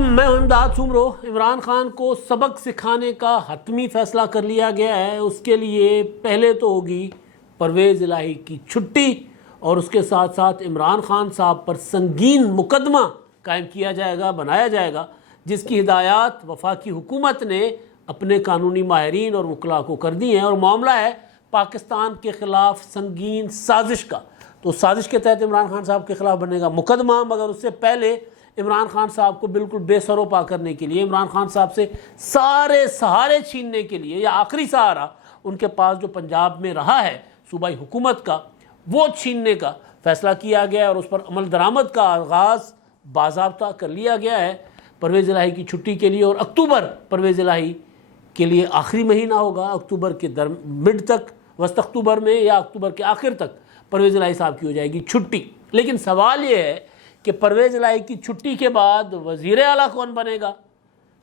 میں امداد سومرو۔ عمران خان کو سبق سکھانے کا حتمی فیصلہ کر لیا گیا ہے۔ اس کے لیے پہلے تو ہوگی پرویز الہی کی چھٹی، اور اس کے ساتھ ساتھ عمران خان صاحب پر سنگین مقدمہ قائم کیا جائے گا، بنایا جائے گا، جس کی ہدایات وفاقی حکومت نے اپنے قانونی ماہرین اور وکلاء کو کر دی ہیں، اور معاملہ ہے پاکستان کے خلاف سنگین سازش کا۔ تو سازش کے تحت عمران خان صاحب کے خلاف بنے گا مقدمہ، مگر اس سے پہلے عمران خان صاحب کو بالکل بے سر و پا کرنے کے لیے، عمران خان صاحب سے سارے سہارے چھیننے کے لیے، یا آخری سہارا ان کے پاس جو پنجاب میں رہا ہے صوبائی حکومت کا، وہ چھیننے کا فیصلہ کیا گیا ہے، اور اس پر عمل درآمد کا آغاز باضابطہ کر لیا گیا ہے پرویز الہی کی چھٹی کے لیے۔ اور اکتوبر پرویز الہی کے لیے آخری مہینہ ہوگا، اکتوبر کے مڈ تک، وسط اکتوبر میں یا اکتوبر کے آخر تک پرویز الہی صاحب کی ہو جائے گی چھٹی۔ لیکن سوال یہ ہے کہ پرویز الہی کی چھٹی کے بعد وزیر اعلیٰ کون بنے گا؟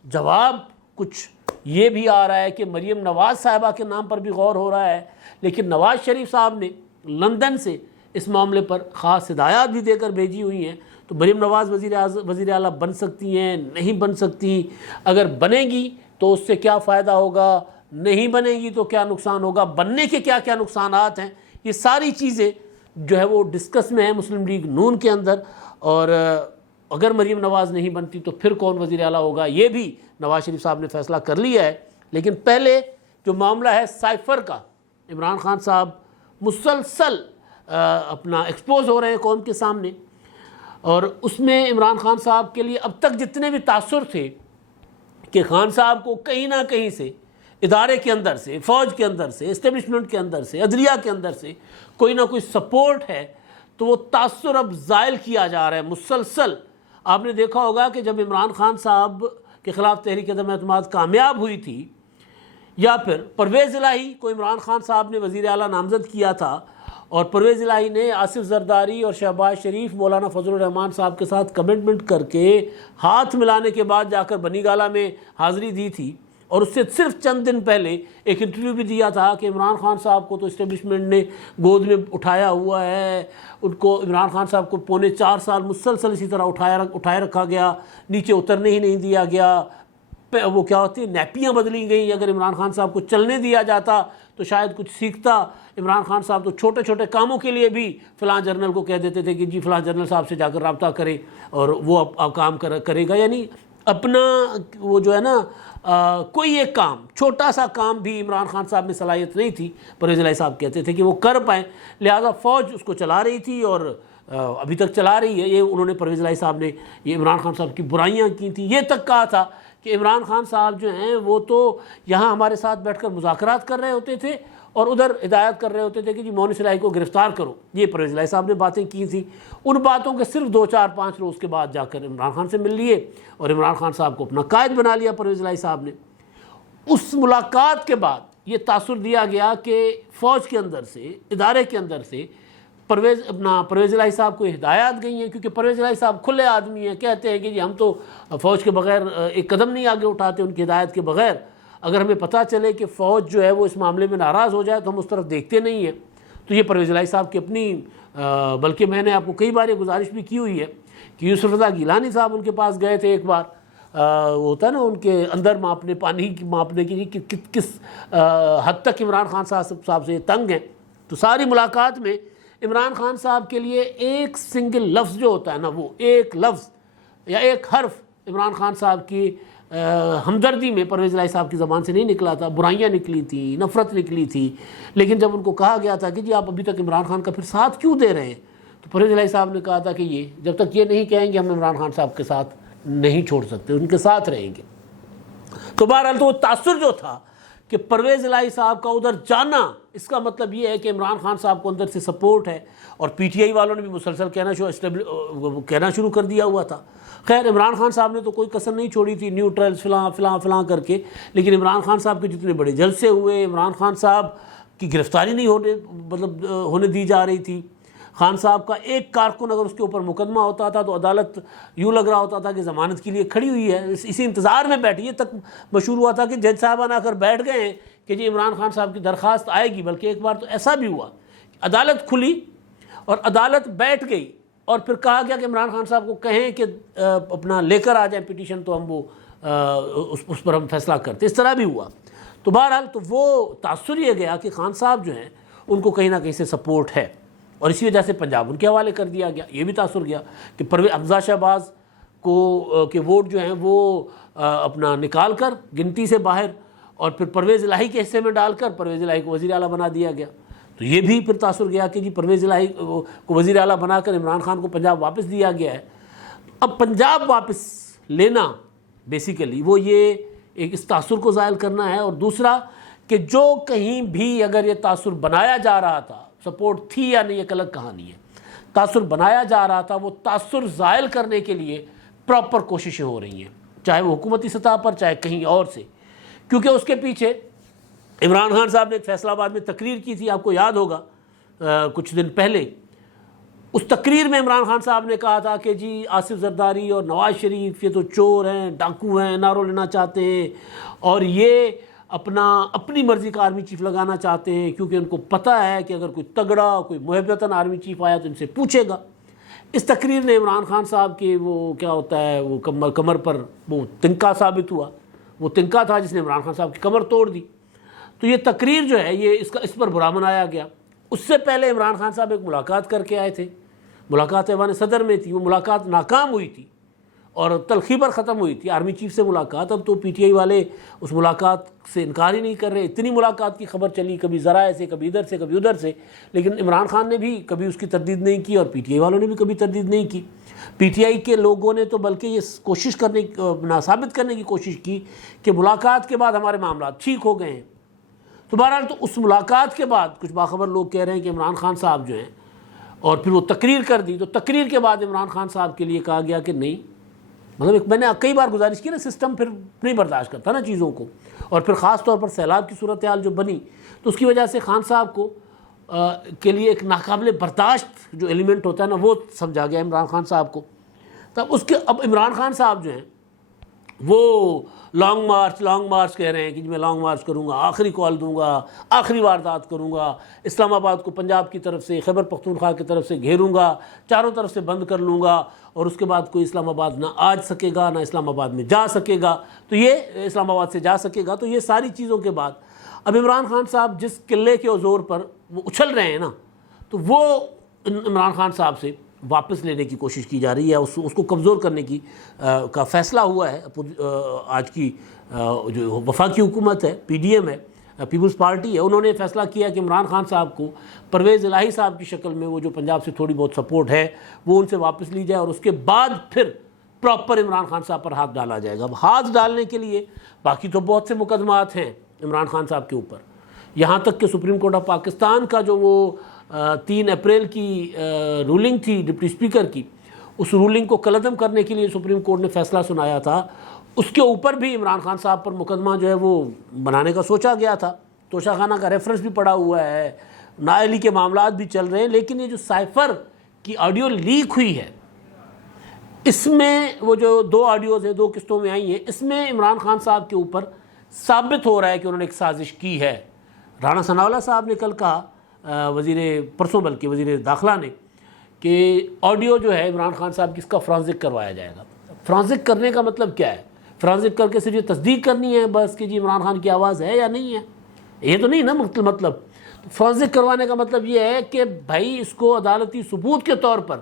جواب کچھ یہ بھی آ رہا ہے کہ مریم نواز صاحبہ کے نام پر بھی غور ہو رہا ہے، لیکن نواز شریف صاحب نے لندن سے اس معاملے پر خاص ہدایات بھی دے کر بھیجی ہوئی ہیں۔ تو مریم نواز وزیر اعلیٰ بن سکتی ہیں، نہیں بن سکتی؟ اگر بنے گی تو اس سے کیا فائدہ ہوگا، نہیں بنے گی تو کیا نقصان ہوگا، بننے کے کیا کیا نقصانات ہیں، یہ ساری چیزیں جو ہے وہ ڈسکس میں ہیں مسلم لیگ نون کے اندر۔ اور اگر مریم نواز نہیں بنتی تو پھر کون وزیر اعلیٰ ہوگا، یہ بھی نواز شریف صاحب نے فیصلہ کر لیا ہے۔ لیکن پہلے جو معاملہ ہے سائفر کا، عمران خان صاحب مسلسل اپنا ایکسپوز ہو رہے ہیں قوم کے سامنے، اور اس میں عمران خان صاحب کے لیے اب تک جتنے بھی تاثر تھے کہ خان صاحب کو کہیں نہ کہیں سے، ادارے کے اندر سے، فوج کے اندر سے، اسٹیبلشمنٹ کے اندر سے، عدلیہ کے اندر سے کوئی نہ کوئی سپورٹ ہے، تو وہ تاثر اب زائل کیا جا رہا ہے مسلسل۔ آپ نے دیکھا ہوگا کہ جب عمران خان صاحب کے خلاف تحریک عدم اعتماد کامیاب ہوئی تھی، یا پھر پرویز الہی کو عمران خان صاحب نے وزیر اعلیٰ نامزد کیا تھا، اور پرویز الہی نے آصف زرداری اور شہباز شریف، مولانا فضل الرحمان صاحب کے ساتھ کمٹمنٹ کر کے ہاتھ ملانے کے بعد جا کر بنی گالہ میں حاضری دی تھی، اور اس سے صرف چند دن پہلے ایک انٹرویو بھی دیا تھا کہ عمران خان صاحب کو تو اسٹیبلشمنٹ نے گود میں اٹھایا ہوا ہے، ان کو عمران خان صاحب کو 4.25 سال مسلسل اسی طرح اٹھائے رکھا گیا، نیچے اترنے ہی نہیں دیا گیا، وہ کیا ہوتی ہے، نیپیاں بدلی گئیں۔ اگر عمران خان صاحب کو چلنے دیا جاتا تو شاید کچھ سیکھتا۔ عمران خان صاحب تو چھوٹے چھوٹے کاموں کے لیے بھی فلاں جنرل کو کہہ دیتے تھے کہ جی فلاں جنرل صاحب سے جا کر رابطہ کریں، اور وہ اب کام کرے گا۔ یعنی اپنا وہ جو ہے نا کوئی ایک کام، چھوٹا سا کام بھی عمران خان صاحب میں صلاحیت نہیں تھی، پرویز الہی صاحب کہتے تھے کہ وہ کر پائیں، لہٰذا فوج اس کو چلا رہی تھی، اور ابھی تک چلا رہی ہے۔ یہ انہوں نے پرویز الہی صاحب نے یہ عمران خان صاحب کی برائیاں کی تھیں، یہ تک کہا تھا کہ عمران خان صاحب جو ہیں وہ تو یہاں ہمارے ساتھ بیٹھ کر مذاکرات کر رہے ہوتے تھے، اور ادھر ہدایت کر رہے ہوتے تھے کہ جی مونس الہی کو گرفتار کرو۔ یہ پرویز الہی صاحب نے باتیں کی تھیں۔ ان باتوں کے صرف 2-4-5 روز کے بعد جا کر عمران خان سے مل لیے، اور عمران خان صاحب کو اپنا قائد بنا لیا پرویز الہی صاحب نے۔ اس ملاقات کے بعد یہ تاثر دیا گیا کہ فوج کے اندر سے، ادارے کے اندر سے پرویز الہی صاحب کو ہدایات گئی ہیں، کیونکہ پرویز الہی صاحب کھلے آدمی ہیں، کہتے ہیں کہ جی ہم تو فوج کے بغیر ایک قدم نہیں آگے اٹھاتے ان کی ہدایت کے بغیر۔ اگر ہمیں پتہ چلے کہ فوج جو ہے وہ اس معاملے میں ناراض ہو جائے تو ہم اس طرف دیکھتے نہیں ہیں۔ تو یہ پرویز الہی صاحب کی اپنی، بلکہ میں نے آپ کو کئی بار یہ گزارش بھی کی ہوئی ہے کہ یوسف رضا گیلانی صاحب ان کے پاس گئے تھے ایک بار، ہوتا ہے نا ان کے اندر پانی ماپنے کی کس حد تک عمران خان صاحب سے تنگ ہیں۔ تو ساری ملاقات میں عمران خان صاحب کے لیے ایک سنگل لفظ جو ہوتا ہے نا، وہ ایک لفظ یا ایک حرف عمران خان صاحب کی ہمدردی میں پرویز الہی صاحب کی زبان سے نہیں نکلا تھا۔ برائیاں نکلی تھیں، نفرت نکلی تھی، لیکن جب ان کو کہا گیا تھا کہ جی آپ ابھی تک عمران خان کا پھر ساتھ کیوں دے رہے ہیں، تو پرویز الہی صاحب نے کہا تھا کہ یہ جب تک یہ نہیں کہیں گے ہم عمران خان صاحب کے ساتھ نہیں چھوڑ سکتے، ان کے ساتھ رہیں گے۔ تو بہرحال تو وہ تاثر جو تھا کہ پرویز الہی صاحب کا ادھر جانا، اس کا مطلب یہ ہے کہ عمران خان صاحب کو اندر سے سپورٹ ہے، اور پی ٹی آئی والوں نے بھی مسلسل کہنا شروع کر دیا ہوا تھا۔ خیر عمران خان صاحب نے تو کوئی کسر نہیں چھوڑی تھی، نیوٹرلز فلاں کر کے، لیکن عمران خان صاحب کے جتنے بڑے جلسے ہوئے، عمران خان صاحب کی گرفتاری نہیں ہونے دی جا رہی تھی۔ خان صاحب کا ایک کارکن اگر اس کے اوپر مقدمہ ہوتا تھا تو عدالت یوں لگ رہا ہوتا تھا کہ ضمانت کے لیے کھڑی ہوئی ہے، اسی انتظار میں بیٹھی۔ یہ تک مشہور ہوا تھا کہ جج صاحبان آ کر بیٹھ گئے ہیں کہ جی عمران خان صاحب کی درخواست آئے گی، بلکہ ایک بار تو ایسا بھی ہوا کہ عدالت کھلی اور عدالت بیٹھ گئی اور پھر کہا گیا کہ عمران خان صاحب کو کہیں کہ اپنا لے کر آ جائیں پٹیشن، تو ہم وہ اس پر ہم فیصلہ کرتے. اس طرح بھی ہوا. تو بہرحال تو وہ تاثر یہ گیا کہ خان صاحب جو ہیں ان کو کہیں نہ کہیں سے سپورٹ ہے، اور اسی وجہ سے پنجاب ان کے حوالے کر دیا گیا. یہ بھی تاثر گیا کہ پرویز حمزہ شہباز کو کے ووٹ جو ہیں وہ اپنا نکال کر گنتی سے باہر، اور پھر پرویز الہی کے حصے میں ڈال کر پرویز الہی کو وزیر اعلیٰ بنا دیا گیا. تو یہ بھی پھر تاثر گیا کہ جی پرویز الہی کو وزیر اعلیٰ بنا کر عمران خان کو پنجاب واپس دیا گیا ہے. اب پنجاب واپس لینا بیسیکلی وہ یہ ایک اس تاثر کو زائل کرنا ہے، اور دوسرا کہ جو کہیں بھی اگر یہ تاثر بنایا جا رہا تھا، سپورٹ تھی یا نہیں ایک الگ کہانی ہے، تاثر بنایا جا رہا تھا، وہ تاثر زائل کرنے کے لیے پراپر کوششیں ہو رہی ہیں، چاہے وہ حکومتی سطح پر چاہے کہیں اور سے. کیونکہ اس کے پیچھے عمران خان صاحب نے ایک فیصلہ آباد میں تقریر کی تھی، آپ کو یاد ہوگا کچھ دن پہلے. اس تقریر میں عمران خان صاحب نے کہا تھا کہ جی آصف زرداری اور نواز شریف یہ تو چور ہیں، ڈاکو ہیں، نارو لینا چاہتے ہیں، اور یہ اپنی مرضی کا آرمی چیف لگانا چاہتے ہیں، کیونکہ ان کو پتہ ہے کہ اگر کوئی تگڑا کوئی محبتاً آرمی چیف آیا تو ان سے پوچھے گا. اس تقریر نے عمران خان صاحب کے وہ کیا ہوتا ہے وہ کمر پر وہ تنکا ثابت ہوا. وہ تنکا تھا جس نے عمران خان صاحب کی کمر توڑ دی. تو یہ تقریر جو ہے یہ اس پر برا منایا گیا. اس سے پہلے عمران خان صاحب ایک ملاقات کر کے آئے تھے، ملاقات ایوان صدر میں تھی. وہ ملاقات ناکام ہوئی تھی اور تلخی پر ختم ہوئی تھی، آرمی چیف سے ملاقات. اب تو پی ٹی آئی والے اس ملاقات سے انکار ہی نہیں کر رہے. اتنی ملاقات کی خبر چلی، کبھی ذرائع سے، کبھی ادھر سے، کبھی ادھر سے، لیکن عمران خان نے بھی کبھی اس کی تردید نہیں کی اور پی ٹی آئی والوں نے بھی کبھی تردید نہیں کی. پی ٹی آئی کے لوگوں نے تو بلکہ یہ کوشش ثابت کرنے کی کوشش کی کہ ملاقات کے بعد ہمارے معاملات ٹھیک ہو گئے ہیں. تو بہرحال تو اس ملاقات کے بعد کچھ باخبر لوگ کہہ رہے ہیں کہ عمران خان صاحب جو ہیں، اور پھر وہ تقریر کر دی. تو تقریر کے بعد عمران خان صاحب کے لیے کہا گیا کہ نہیں، مطلب میں نے کئی بار گزارش کی نا، سسٹم پھر نہیں برداشت کرتا نا چیزوں کو، اور پھر خاص طور پر سیلاب کی صورتحال جو بنی تو اس کی وجہ سے خان صاحب کو کے لیے ایک ناقابل برداشت جو ایلیمنٹ ہوتا ہے نا وہ سمجھا گیا عمران خان صاحب کو. تب اب عمران خان صاحب جو ہیں وہ لانگ مارچ کہہ رہے ہیں کہ میں لانگ مارچ کروں گا، آخری کال دوں گا، آخری واردات کروں گا، اسلام آباد کو پنجاب کی طرف سے، خیبر پختونخوا کی طرف سے گھیروں گا، چاروں طرف سے بند کر لوں گا، اور اس کے بعد کوئی اسلام آباد نہ آ سکے گا، نہ اسلام آباد میں جا سکے گا. تو یہ اسلام آباد سے جا سکے گا. تو یہ ساری چیزوں کے بعد اب عمران خان صاحب جس قلعے کے زور پر وہ اچھل رہے ہیں نا، تو وہ عمران خان صاحب سے واپس لینے کی کوشش کی جا رہی ہے، اس کو کمزور کرنے کا فیصلہ ہوا ہے. آج کی جو وفاقی حکومت ہے، پی ڈی ایم ہے، پیپلز پارٹی ہے، انہوں نے فیصلہ کیا کہ عمران خان صاحب کو پرویز الہی صاحب کی شکل میں وہ جو پنجاب سے تھوڑی بہت سپورٹ ہے وہ ان سے واپس لی جائے، اور اس کے بعد پھر پراپر عمران خان صاحب پر ہاتھ ڈالا جائے گا. اب ہاتھ ڈالنے کے لیے باقی تو بہت سے مقدمات ہیں عمران خان صاحب کے اوپر، یہاں تک کہ سپریم کورٹ آف پاکستان کا جو وہ 3 اپریل کی رولنگ تھی ڈپٹی اسپیکر کی، اس رولنگ کو کالعدم کرنے کے لیے سپریم کورٹ نے فیصلہ سنایا تھا. اس کے اوپر بھی عمران خان صاحب پر مقدمہ جو ہے وہ بنانے کا سوچا گیا تھا. توشہ خانہ کا ریفرنس بھی پڑا ہوا ہے، نااہلی کے معاملات بھی چل رہے ہیں. لیکن یہ جو سائفر کی آڈیو لیک ہوئی ہے، اس میں وہ جو 2 آڈیوز ہیں 2 قسطوں میں آئی ہیں، اس میں عمران خان صاحب کے اوپر ثابت ہو رہا ہے کہ انہوں نے ایک سازش کی ہے. رانا ثناءاللہ صاحب نے کل کہا، پرسوں بلکہ وزیر داخلہ نے، کہ آڈیو جو ہے عمران خان صاحب کی اس کا فرانزک کروایا جائے گا. فرانزک کرنے کا مطلب کیا ہے؟ فرانزک کر کے صرف یہ تصدیق کرنی ہے بس کہ جی عمران خان کی آواز ہے یا نہیں ہے، یہ تو نہیں نا مطلب. فرانزک کروانے کا مطلب یہ ہے کہ بھائی اس کو عدالتی ثبوت کے طور پر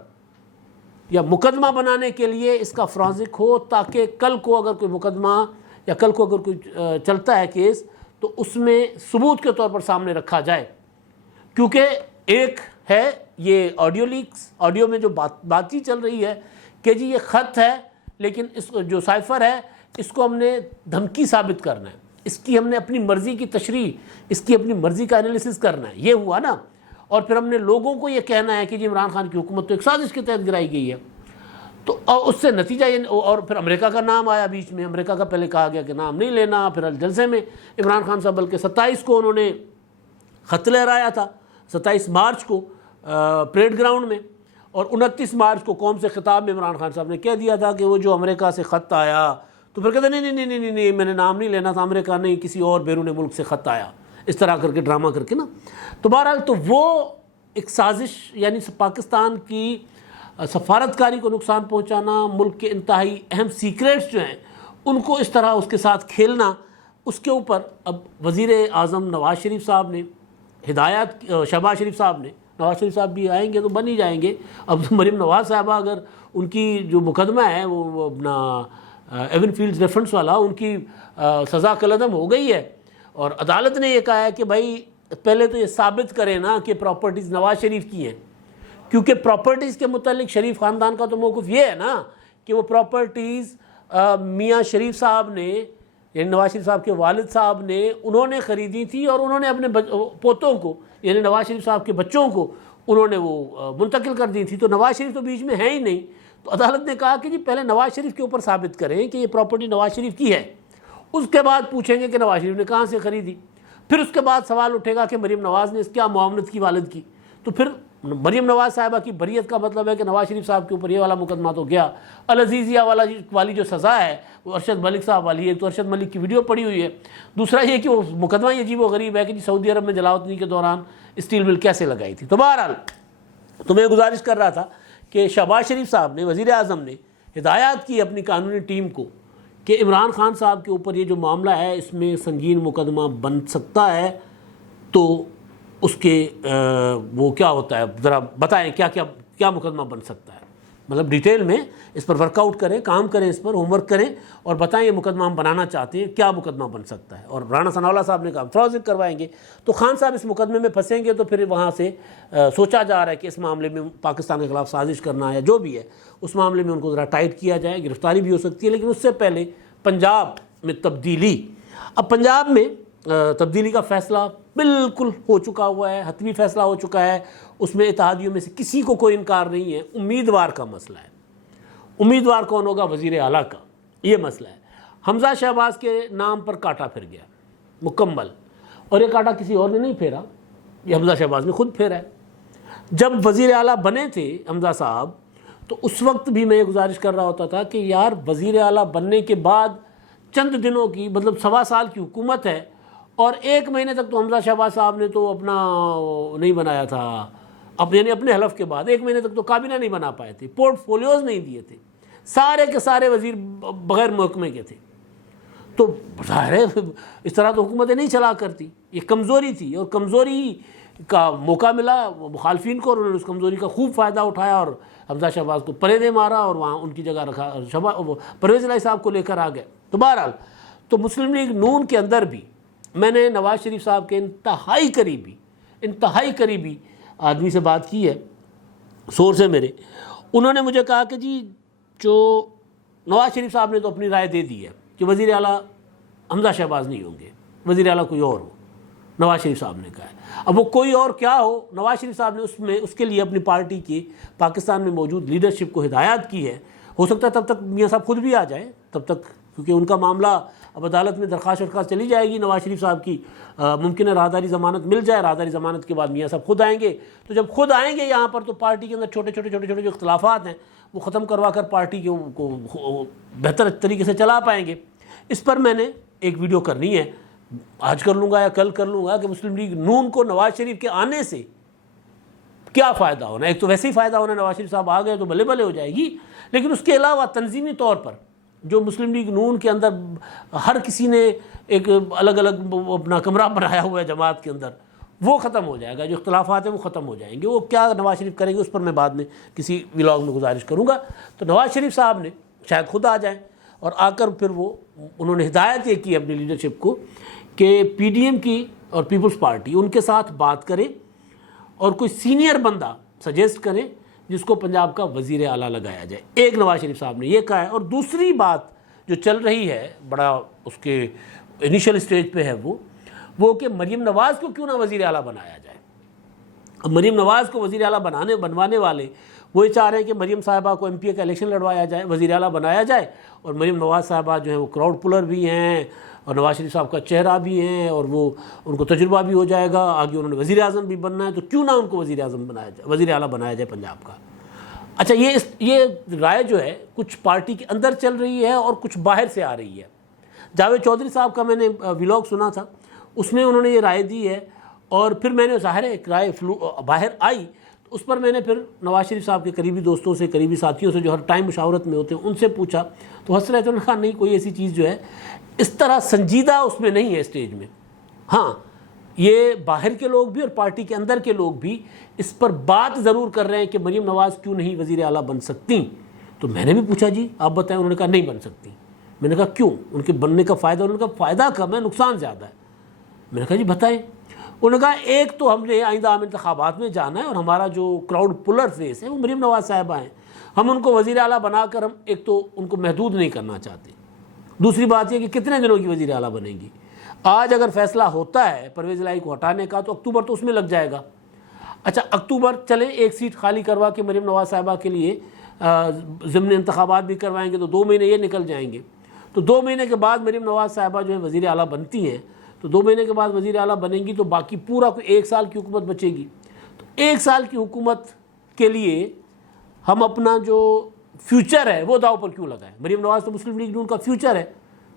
یا مقدمہ بنانے کے لیے اس کا فرانزک ہو، تاکہ کل کو اگر کوئی مقدمہ یا کل کو اگر کوئی چلتا ہے کیس تو اس میں ثبوت کے طور پر سامنے رکھا جائے. کیونکہ ایک ہے یہ آڈیو لیکس، آڈیو میں جو بات چیت چل رہی ہے کہ جی یہ خط ہے، لیکن اس جو سائفر ہے اس کو ہم نے دھمکی ثابت کرنا ہے، اس کی ہم نے اپنی مرضی کی تشریح، اس کی اپنی مرضی کا انالیسس کرنا ہے. یہ ہوا نا. اور پھر ہم نے لوگوں کو یہ کہنا ہے کہ جی عمران خان کی حکومت تو ایک سازش کے تحت گرائی گئی ہے. تو اس سے نتیجہ یہ، اور پھر امریکہ کا نام آیا بیچ میں. امریکہ کا پہلے کہا گیا کہ نام نہیں لینا، پھر جلسے میں عمران خان صاحب بلکہ 27 کو انہوں نے خط لہرایا تھا، 27 مارچ کو پریڈ گراؤنڈ میں، اور 29 مارچ کو قوم سے خطاب میں عمران خان صاحب نے کہہ دیا تھا کہ وہ جو امریکہ سے خط آیا، تو پھر کہتے نہیں میں نے نام نہیں لینا تھا، امریکہ نہیں کسی اور بیرون ملک سے خط آیا، اس طرح کر کے ڈرامہ کر کے نا. تو بہرحال تو وہ ایک سازش، یعنی پاکستان کی سفارتکاری کو نقصان پہنچانا، ملک کے انتہائی اہم سیکریٹس جو ہیں ان کو اس طرح اس کے ساتھ کھیلنا، اس کے اوپر اب وزیر اعظم نواز شریف صاحب نے ہدایات، شہباز شریف صاحب نے، نواز شریف صاحب بھی آئیں گے تو بن ہی جائیں گے، اب مریم نواز صاحبہ اگر ان کی جو مقدمہ ہے وہ اپنا ایون فیلڈز ریفرنس والا، ان کی سزا کالعدم ہو گئی ہے، اور عدالت نے یہ کہا ہے کہ بھائی پہلے تو یہ ثابت کرے نا کہ پراپرٹیز نواز شریف کی ہیں، کیونکہ پراپرٹیز کے متعلق شریف خاندان کا تو موقف یہ ہے نا کہ وہ پراپرٹیز میاں شریف صاحب نے، یعنی نواز شریف صاحب کے والد صاحب نے، انہوں نے خریدی تھی اور انہوں نے اپنے پوتوں کو، یعنی نواز شریف صاحب کے بچوں کو انہوں نے وہ منتقل کر دی تھی، تو نواز شریف تو بیچ میں ہے ہی نہیں، تو عدالت نے کہا کہ جی پہلے نواز شریف کے اوپر ثابت کریں کہ یہ پراپرٹی نواز شریف کی ہے، اس کے بعد پوچھیں گے کہ نواز شریف نے کہاں سے خریدی، پھر اس کے بعد سوال اٹھے گا کہ مریم نواز نے اس کیا معاونت کی والد کی، تو پھر مریم نواز صاحبہ کی بریت کا مطلب ہے کہ نواز شریف صاحب کے اوپر یہ والا مقدمہ تو گیا، العزیزیہ والی جو سزا ہے وہ ارشد ملک صاحب والی ہے، تو ارشد ملک کی ویڈیو پڑی ہوئی ہے، دوسرا یہ کہ وہ مقدمہ یہ عجیب و غریب ہے کہ جی سعودی عرب میں جلاوطنی کے دوران اسٹیل مل کیسے لگائی تھی۔ تو بہرحال تو میں گزارش کر رہا تھا کہ شہباز شریف صاحب نے، وزیر اعظم نے ہدایات کی اپنی قانونی ٹیم کو کہ عمران خان صاحب کے اوپر یہ جو معاملہ ہے اس میں سنگین مقدمہ بن سکتا ہے، تو اس کے وہ کیا ہوتا ہے ذرا بتائیں، کیا مقدمہ بن سکتا ہے، مطلب ڈیٹیل میں اس پر ورک آؤٹ کریں، کام کریں، اس پر ہوم ورک کریں اور بتائیں یہ مقدمہ ہم بنانا چاہتے ہیں، کیا مقدمہ بن سکتا ہے۔ اور رانا ثناء اللہ صاحب نے کہا تھوڑا ذکر کروائیں گے، تو خان صاحب اس مقدمے میں پھنسیں گے تو پھر وہاں سے سوچا جا رہا ہے کہ اس معاملے میں پاکستان کے خلاف سازش کرنا یا جو بھی ہے اس معاملے میں ان کو ذرا ٹائٹ کیا جائے، گرفتاری بھی ہو سکتی ہے، لیکن اس سے پہلے پنجاب میں تبدیلی، اب پنجاب میں تبدیلی کا فیصلہ بالکل ہو چکا ہوا ہے، حتمی فیصلہ ہو چکا ہے، اس میں اتحادیوں میں سے کسی کو کوئی انکار نہیں ہے، امیدوار کا مسئلہ ہے، امیدوار کون ہوگا، وزیر اعلیٰ کا، یہ مسئلہ ہے۔ حمزہ شہباز کے نام پر کاٹا پھر گیا مکمل، اور یہ کاٹا کسی اور نے نہیں پھیرا، یہ حمزہ شہباز نے خود پھیرا ہے۔ جب وزیر اعلیٰ بنے تھے حمزہ صاحب تو اس وقت بھی میں یہ گزارش کر رہا ہوتا تھا کہ یار وزیر اعلیٰ بننے کے بعد چند دنوں کی، مطلب 1.25 سال کی حکومت ہے، اور 1 مہینے تک تو حمزہ شہباز صاحب نے تو اپنا نہیں بنایا تھا، یعنی اپنے حلف کے بعد 1 مہینے تک تو کابینہ نہیں بنا پائے تھے، پورٹ فولیوز نہیں دیے تھے، سارے کے سارے وزیر بغیر محکمے کے تھے، تو ظاہر ہے اس طرح تو حکومتیں نہیں چلا کرتی، یہ کمزوری تھی، اور کمزوری کا موقع ملا مخالفین کو، اور انہوں نے اس کمزوری کا خوب فائدہ اٹھایا اور حمزہ شہباز کو پرے دے مارا اور وہاں ان کی جگہ رکھا، پرویز الہی صاحب کو لے کر آ گئے۔ تو بہرحال تو مسلم لیگ نون کے اندر بھی میں نے نواز شریف صاحب کے انتہائی قریبی آدمی سے بات کی ہے، سورس ہے میرے، انہوں نے مجھے کہا کہ جی جو نواز شریف صاحب نے تو اپنی رائے دے دی ہے کہ وزیر اعلیٰ حمزہ شہباز نہیں ہوں گے، وزیر اعلیٰ کوئی اور ہو، نواز شریف صاحب نے کہا ہے۔ اب وہ کوئی اور کیا ہو، نواز شریف صاحب نے اس کے لیے اپنی پارٹی کی پاکستان میں موجود لیڈرشپ کو ہدایات کی ہے، ہو سکتا ہے تب تک میاں صاحب خود بھی آ جائیں، تب تک کیونکہ ان کا معاملہ اب عدالت میں درخواست چلی جائے گی نواز شریف صاحب کی، ممکن ہے راہداری ضمانت مل جائے، راہداری ضمانت کے بعد میاں صاحب خود آئیں گے، تو جب خود آئیں گے یہاں پر تو پارٹی کے اندر چھوٹے چھوٹے جو اختلافات ہیں وہ ختم کروا کر پارٹی کو بہتر طریقے سے چلا پائیں گے۔ اس پر میں نے ایک ویڈیو کرنی ہے، آج کر لوں گا یا کل کر لوں گا، کہ مسلم لیگ نون کو نواز شریف کے آنے سے کیا فائدہ ہونا ہے۔ ایک تو ویسے ہی فائدہ ہونا ہے، نواز شریف صاحب آ گئے تو بلے بلے ہو جائے گی، لیکن اس کے علاوہ تنظیمی طور پر جو مسلم لیگ نون کے اندر ہر کسی نے ایک الگ اپنا کمرہ بنایا ہوا ہے جماعت کے اندر، وہ ختم ہو جائے گا، جو اختلافات ہیں وہ ختم ہو جائیں گے۔ وہ کیا نواز شریف کریں گے اس پر میں بعد میں کسی ولاگ میں گزارش کروں گا۔ تو نواز شریف صاحب نے شاید خود آ جائیں، اور آ کر پھر انہوں نے ہدایت یہ کی اپنی لیڈرشپ کو کہ پی ڈی ایم کی اور پیپلز پارٹی ان کے ساتھ بات کرے اور کوئی سینئر بندہ سجیسٹ کریں جس کو پنجاب کا وزیر اعلیٰ لگایا جائے۔ ایک نواز شریف صاحب نے یہ کہا ہے، اور دوسری بات جو چل رہی ہے بڑا اس کے انیشل اسٹیج پہ ہے وہ کہ مریم نواز کو کیوں نہ وزیر اعلیٰ بنایا جائے۔ اب مریم نواز کو وزیر اعلیٰ بنوانے والے وہ چاہ رہے ہیں کہ مریم صاحبہ کو ایم پی اے کا الیکشن لڑوایا جائے، وزیر اعلیٰ بنایا جائے، اور مریم نواز صاحبہ جو ہیں وہ کراؤڈ پلر بھی ہیں اور نواز شریف صاحب کا چہرہ بھی ہیں، اور وہ ان کو تجربہ بھی ہو جائے گا، آگے انہوں نے وزیر اعظم بھی بننا ہے، تو کیوں نہ ان کو وزیر اعلیٰ بنایا جائے پنجاب کا۔ اچھا، یہ رائے جو ہے کچھ پارٹی کے اندر چل رہی ہے اور کچھ باہر سے آ رہی ہے۔ جاوید چودھری صاحب کا میں نے ولاگ سنا تھا، اس میں انہوں نے یہ رائے دی ہے، اور پھر میں نے ظاہر ہے ایک رائے باہر آئی تو اس پر میں نے پھر نواز شریف صاحب کے قریبی دوستوں سے، قریبی ساتھیوں سے جو ہر ٹائم مشاورت میں ہوتے ہیں ان سے پوچھا، تو ہنس رہے تھے، انہوں نے کہا نہیں کوئی ایسی چیز جو ہے اس طرح سنجیدہ اس میں نہیں ہے اسٹیج میں۔ ہاں یہ باہر کے لوگ بھی اور پارٹی کے اندر کے لوگ بھی اس پر بات ضرور کر رہے ہیں کہ مریم نواز کیوں نہیں وزیر اعلیٰ بن سکتی۔ تو میں نے بھی پوچھا جی آپ بتائیں، انہوں نے کہا نہیں بن سکتی۔ میں نے کہا کیوں؟ ان کے بننے کا فائدہ، انہوں نے کہا فائدہ کم ہے نقصان زیادہ ہے۔ میں نے کہا جی بتائیں۔ انہوں نے کہا ایک تو ہم نے آئندہ عام انتخابات میں جانا ہے اور ہمارا جو کراؤڈ پلر فیس ہے وہ مریم نواز صاحبہ ہیں، ہم ان کو وزیر اعلیٰ بنا کر ہم ایک تو ان کو محدود نہیں کرنا چاہتے، دوسری بات یہ کہ کتنے دنوں کی وزیر اعلیٰ بنے گی۔ آج اگر فیصلہ ہوتا ہے پرویز الہی کو ہٹانے کا تو اکتوبر تو اس میں لگ جائے گا۔ اچھا اکتوبر چلے ایک سیٹ خالی کروا کے مریم نواز صاحبہ کے لیے ضمن انتخابات بھی کروائیں گے تو 2 مہینے یہ نکل جائیں گے، تو 2 مہینے کے بعد مریم نواز صاحبہ جو ہے وزیر اعلیٰ بنتی ہیں، تو 2 مہینے کے بعد وزیر اعلیٰ بنیں گی تو باقی پورا کوئی 1 سال کی حکومت بچے گی۔ تو 1 سال کی حکومت کے لیے ہم اپنا جو فیوچر ہے وہ داؤ پر کیوں لگائیں؟ مریم نواز تو مسلم لیگ نون کا فیوچر ہے،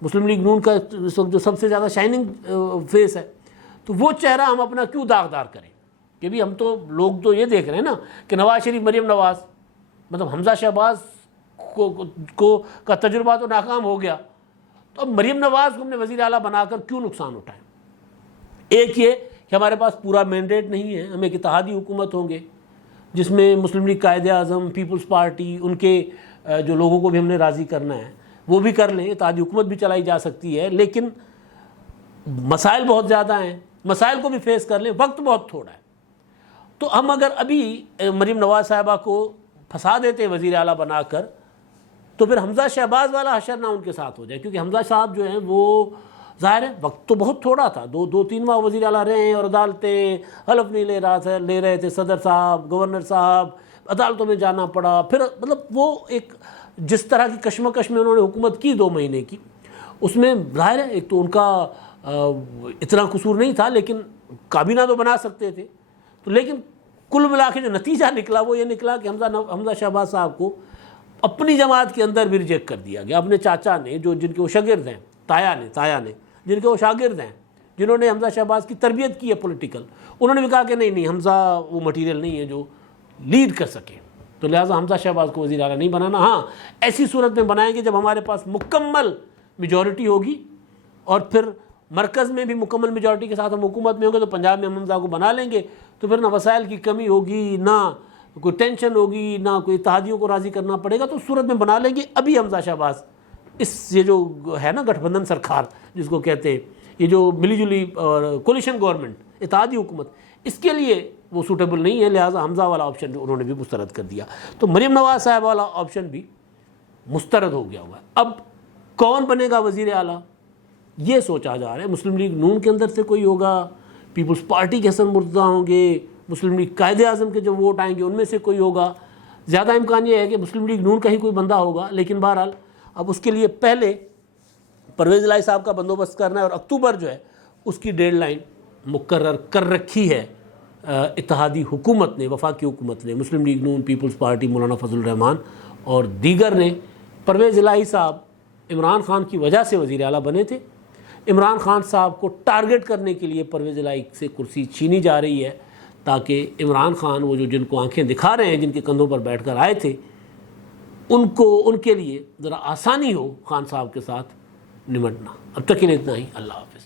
مسلم لیگ نون کا جو سب سے زیادہ شائننگ فیس ہے، تو وہ چہرہ ہم اپنا کیوں داغدار کریں؟ کہ بھی ہم تو لوگ تو یہ دیکھ رہے ہیں نا کہ نواز شریف مریم نواز، مطلب حمزہ شہباز کا تجربہ تو ناکام ہو گیا، تو اب مریم نواز کو ہم نے وزیر اعلیٰ بنا کر کیوں نقصان اٹھائیں؟ ایک یہ کہ ہمارے پاس پورا مینڈیٹ نہیں ہے، ہم ایک اتحادی حکومت ہوں گے جس میں مسلم league Quaid Azam, Peoples party, ان کے جو لوگوں کو بھی ہم نے راضی کرنا ہے وہ بھی کر لیں، اتحادی حکومت بھی چلائی جا سکتی ہے، لیکن مسائل بہت زیادہ ہیں، مسائل کو بھی فیس کر لیں، وقت بہت تھوڑا ہے۔ تو ہم اگر ابھی مریم نواز صاحبہ کو پھنسا دیتے وزیر اعلیٰ بنا کر تو پھر حمزہ شہباز والا حشر نہ ان کے ساتھ ہو جائے، کیونکہ حمزہ صاحب جو ہیں وہ ظاہر ہے وقت تو بہت تھوڑا تھا، 2-3 ماہ وزیر اعلیٰ رہے ہیں اور عدالتیں حلف نہیں لے رہے تھے، صدر صاحب، گورنر صاحب، عدالتوں میں جانا پڑا، پھر مطلب وہ ایک جس طرح کی کشمکش میں انہوں نے حکومت کی 2 مہینے کی، اس میں ظاہر ہے ایک تو ان کا اتنا قصور نہیں تھا لیکن کابینہ تو بنا سکتے تھے، تو لیکن کل ملا کے جو نتیجہ نکلا وہ یہ نکلا کہ حمزہ شہباز صاحب کو اپنی جماعت کے اندر بھی ریجیکٹ کر دیا گیا۔ اپنے چاچا نے جن کے وہ شاگرد ہیں، تایا نے جن کے وہ شاگرد ہیں، جنہوں نے حمزہ شہباز کی تربیت کی ہے پولیٹیکل، انہوں نے بھی کہا کہ نہیں حمزہ وہ مٹیریل نہیں ہے جو لیڈ کر سکے، تو لہٰذا حمزہ شہباز کو وزیر اعلیٰ نہیں بنانا۔ ہاں ایسی صورت میں بنائیں گے جب ہمارے پاس مکمل میجورٹی ہوگی اور پھر مرکز میں بھی مکمل میجورٹی کے ساتھ ہم حکومت میں ہوں گے، تو پنجاب میں ہم حمزہ کو بنا لیں گے، تو پھر نہ وسائل کی کمی ہوگی، نہ کوئی ٹینشن ہوگی، نہ کوئی اتحادیوں کو راضی کرنا پڑے گا، تو صورت میں بنا لیں گے۔ ابھی حمزہ شہباز یہ جو ہے نا گٹھ بندھن سرکار جس کو کہتے ہیں، یہ جو ملی جلی کولیشن گورنمنٹ، اتحادی حکومت، اس کے لیے وہ سوٹیبل نہیں ہے، لہٰذا حمزہ والا آپشن انہوں نے بھی مسترد کر دیا، تو مریم نواز صاحب والا آپشن بھی مسترد ہو گیا ہوا ہے۔ اب کون بنے گا وزیر اعلیٰ یہ سوچا جا رہا ہے۔ مسلم لیگ نون کے اندر سے کوئی ہوگا، پیپلز پارٹی کے حسن مرتضیٰ ہوں گے، مسلم لیگ قائد اعظم کے جو ووٹ آئیں گے ان میں سے کوئی ہوگا، زیادہ امکان یہ ہے کہ مسلم لیگ نون کا ہی کوئی بندہ ہوگا، لیکن بہرحال اب اس کے لیے پہلے پرویز الہی صاحب کا بندوبست کرنا ہے، اور اکتوبر جو ہے اس کی ڈیڈ لائن مقرر کر رکھی ہے اتحادی حکومت نے، وفاقی حکومت نے، مسلم لیگ نون، پیپلز پارٹی، مولانا فضل الرحمان اور دیگر نے۔ پرویز الہی صاحب عمران خان کی وجہ سے وزیر اعلیٰ بنے تھے، عمران خان صاحب کو ٹارگٹ کرنے کے لیے پرویز الہی سے کرسی چھینی جا رہی ہے تاکہ عمران خان وہ جو جن کو آنکھیں دکھا رہے ہیں، جن کے کندھوں پر بیٹھ کر آئے تھے، ان کے لیے ذرا آسانی ہو خان صاحب کے ساتھ نمٹنا۔ اب تک کے لیے اتنا ہی، اللہ حافظ۔